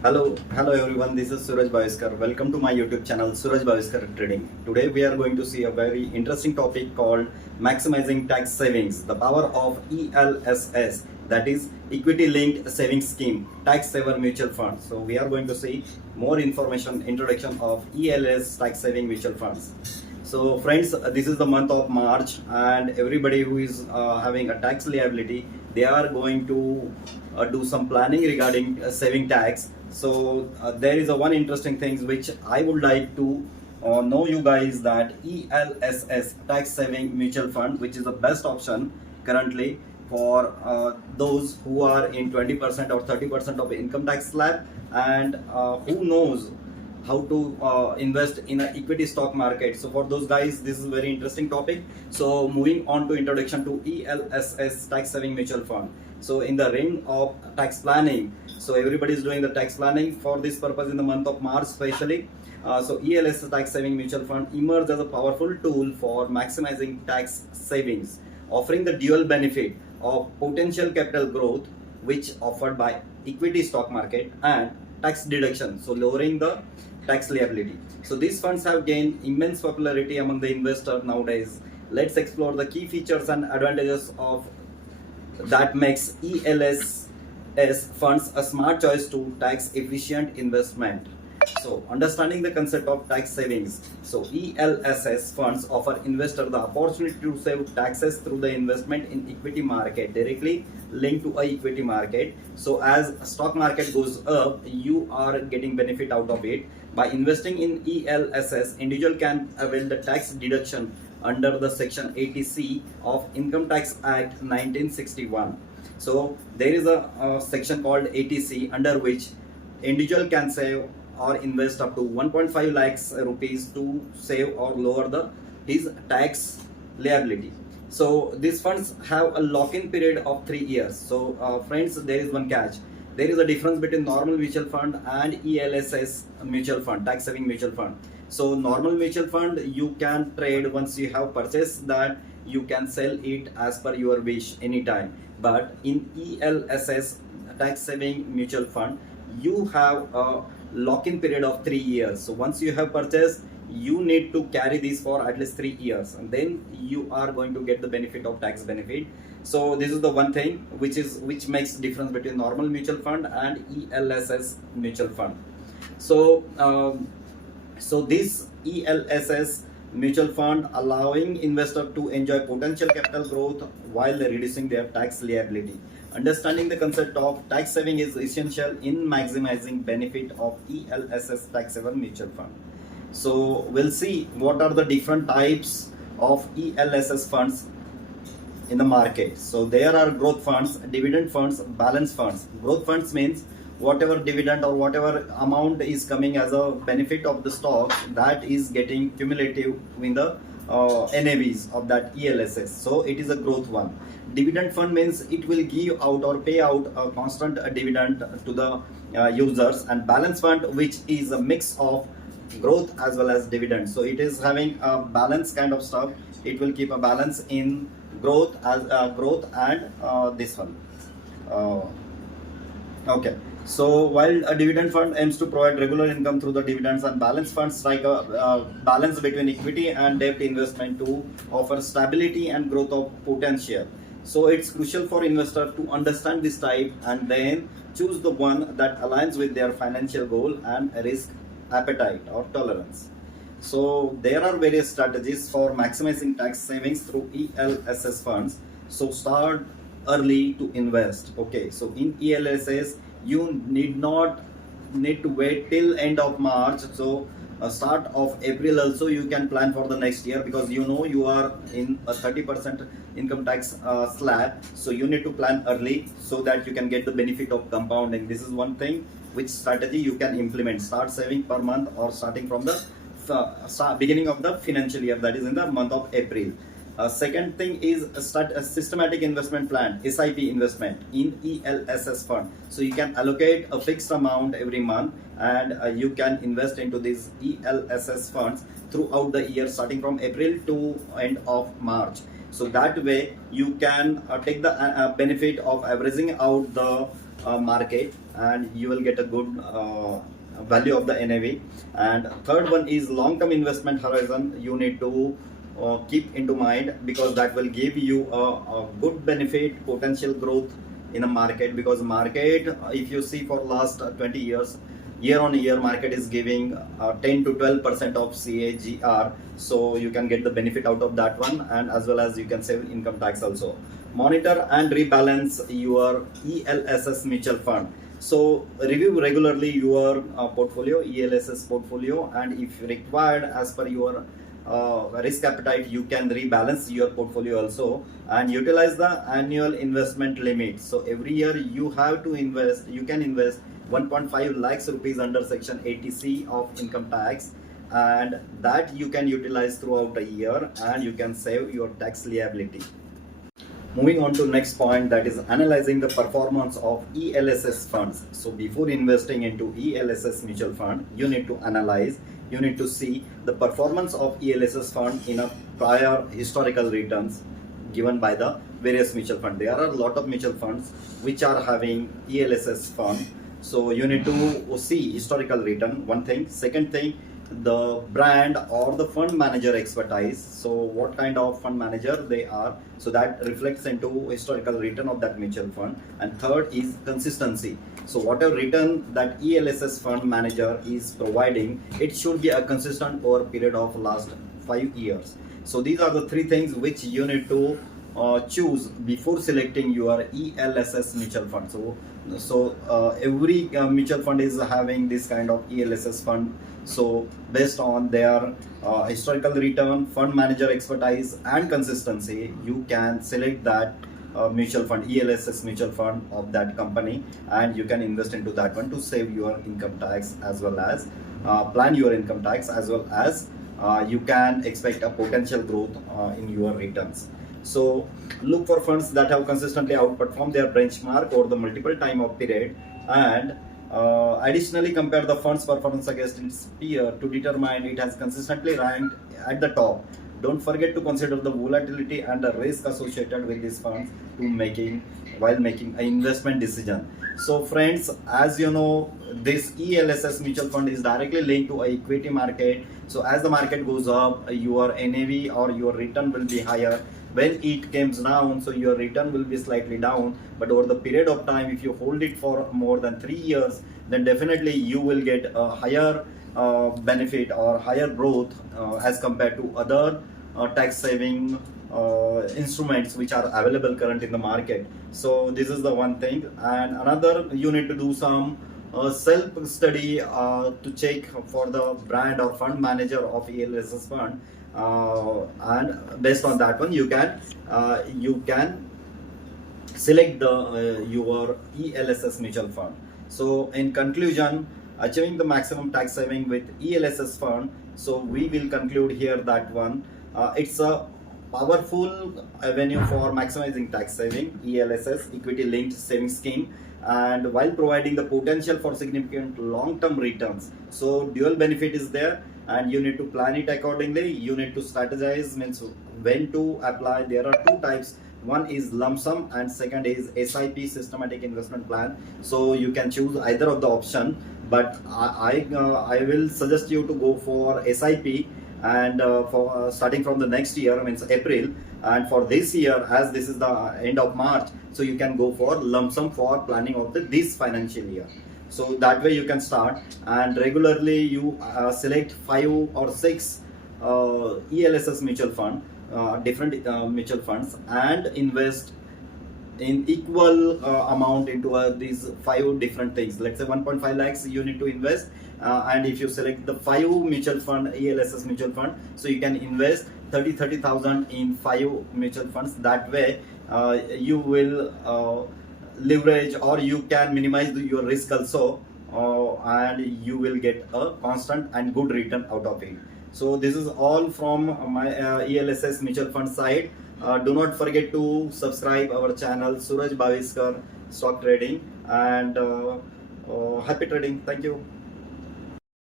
Hello everyone. This is Suraj Bhaviskar. Welcome to my YouTube channel, Suraj Bhaviskar Trading. Today we are going to see a very interesting topic called maximizing tax savings. The power of ELSS, that is Equity Linked Savings Scheme, Tax Saver Mutual Fund. So we are going to see more information, introduction of ELSS Tax Saving Mutual Funds. So friends, this is the month of March, and everybody who is having a tax liability, they are going to do some planning regarding saving tax. So there is a one interesting thing which I would like to know you guys, that ELSS Tax Saving Mutual Fund, which is the best option currently for those who are in 20% or 30% of income tax slab, and who knows how to invest in an equity stock market. So for those guys, this is a very interesting topic. So moving on to introduction to ELSS Tax Saving Mutual Fund. So in the ring of tax planning, so everybody is doing the tax planning for this purpose in the month of March especially. So ELSS Tax Saving Mutual Fund emerged as a powerful tool for maximizing tax savings, offering the dual benefit of potential capital growth, which offered by equity stock market, and tax deduction, so lowering the tax liability. So these funds have gained immense popularity among the investors nowadays. Let's explore the key features and advantages of that makes ELSS funds a smart choice to tax efficient investment. So understanding the concept of tax savings. So ELSS funds offer investor the opportunity to save taxes through the investment in equity market, directly linked to a equity market. So as stock market goes up, you are getting benefit out of it. By investing in ELSS, individual can avail the tax deduction under the section 80C of Income Tax Act 1961. So there is a section called 80C, under which individual can save or invest up to 1.5 lakhs rupees to save or lower his tax liability. So these funds have a lock-in period of 3 years. So friends, there is one catch. There is a difference between normal mutual fund and ELSS mutual fund, tax saving mutual fund. So normal mutual fund, you can trade once you have purchased that, you can sell it as per your wish anytime. But in ELSS tax saving mutual fund, you have a lock-in period of 3 years. So once you have purchased, you need to carry these for at least 3 years, and then you are going to get the benefit of tax benefit. So this is the one thing which makes difference between normal mutual fund and ELSS mutual fund. So so this ELSS mutual fund allowing investor to enjoy potential capital growth while reducing their tax liability. Understanding the concept of tax saving is essential in maximizing benefit of ELSS tax saver mutual fund. So we'll see what are the different types of ELSS funds in the market. So there are growth funds, dividend funds, balance funds. Growth funds means whatever dividend or whatever amount is coming as a benefit of the stock, that is getting cumulative in the NAVs of that ELSS. So it is a growth one. Dividend fund means it will give out or pay out a constant dividend to the users. And balance fund, which is a mix of growth as well as dividend. So it is having a balance kind of stuff. It will keep a balance in growth as growth and this one. Okay. So while a dividend fund aims to provide regular income through the dividends, and balance funds strike a balance between equity and debt investment to offer stability and growth of potential. So it's crucial for investors to understand this type and then choose the one that aligns with their financial goal and risk appetite or tolerance. So there are various strategies for maximizing tax savings through ELSS funds. So start early to invest. Okay, so in ELSS, you need to wait till end of March. So start of April also you can plan for the next year, because you know you are in a 30% income tax slab. So you need to plan early so that you can get the benefit of compounding. This is one thing which strategy you can implement. Start saving per month or starting from the beginning of the financial year, that is in the month of April. Second thing is start a systematic investment plan, SIP investment in ELSS fund. So you can allocate a fixed amount every month, and you can invest into these ELSS funds throughout the year, starting from April to end of March. So that way you can take the benefit of averaging out the market, and you will get a good value of the NAV. And third one is long-term investment horizon. You need to keep into mind, because that will give you a good benefit, potential growth in a market. Because market, if you see for last 20 years, year on year market is giving 10 to 12% of CAGR, so you can get the benefit out of that one, and as well as you can save income tax also. Monitor and rebalance your ELSS mutual fund. So review regularly your portfolio, ELSS portfolio, and if required as per your risk appetite, you can rebalance your portfolio also, and utilize the annual investment limit. So every year you have to invest, you can invest 1.5 lakhs rupees under section 80C of income tax, and that you can utilize throughout a year, and you can save your tax liability. Moving on to next point, that is analyzing the performance of ELSS funds. So before investing into ELSS mutual fund, you need to analyze, you need to see the performance of ELSS fund in a prior historical returns given by the various mutual fund. There are a lot of mutual funds which are having ELSS fund. So you need to see historical return, one thing. Second thing, the brand or the fund manager expertise. So what kind of fund manager they are, so that reflects into historical return of that mutual fund. And third is consistency. So whatever return that ELSS fund manager is providing, it should be a consistent over a period of last 5 years. So these are the three things which you need to choose before selecting your ELSS mutual fund. So every mutual fund is having this kind of ELSS fund. So based on their historical return, fund manager expertise, and consistency, you can select that mutual fund, ELSS mutual fund of that company, and you can invest into that one to save your income tax, as well as plan your income tax, as well as you can expect a potential growth in your returns. So look for funds that have consistently outperformed their benchmark over the multiple time of period, and additionally compare the fund's performance against its peer to determine it has consistently ranked at the top. Don't forget to consider the volatility and the risk associated with these funds while making an investment decision. So friends, as you know, this ELSS mutual fund is directly linked to an equity market. So as the market goes up, your NAV or your return will be higher. When it comes down, so your return will be slightly down. But over the period of time, if you hold it for more than 3 years, then definitely you will get a higher benefit or higher growth as compared to other tax saving instruments which are available current in the market. So this is the one thing. And another, you need to do some self study to check for the brand or fund manager of ELSS fund, and based on that one, you can select the your ELSS mutual fund. So in conclusion, achieving the maximum tax saving with ELSS fund, so we will conclude here that one, it's a powerful avenue for maximizing tax saving, ELSS, equity linked saving scheme, and while providing the potential for significant long-term returns. So dual benefit is there, and you need to plan it accordingly. You need to strategize, means when to apply. There are two types. One is lump sum, and second is SIP, systematic investment plan. So you can choose either of the option, but I will suggest you to go for SIP, and for starting from the next year, means April, and for this year, as this is the end of March, so you can go for lump sum for planning of this financial year. So that way you can start, and regularly you select 5 or 6 ELSS mutual fund, different mutual funds, and invest in equal amount into these 5 different things. Let's say 1.5 lakhs you need to invest, and if you select the 5 mutual fund, ELSS mutual fund, so you can invest 30,000 in 5 mutual funds. That way you will leverage, or you can minimize your risk also, and you will get a constant and good return out of it. So this is all from my ELSS mutual fund side. Do not forget to subscribe our channel Suraj Bhaviskar Stock Trading, and happy trading. Thank you.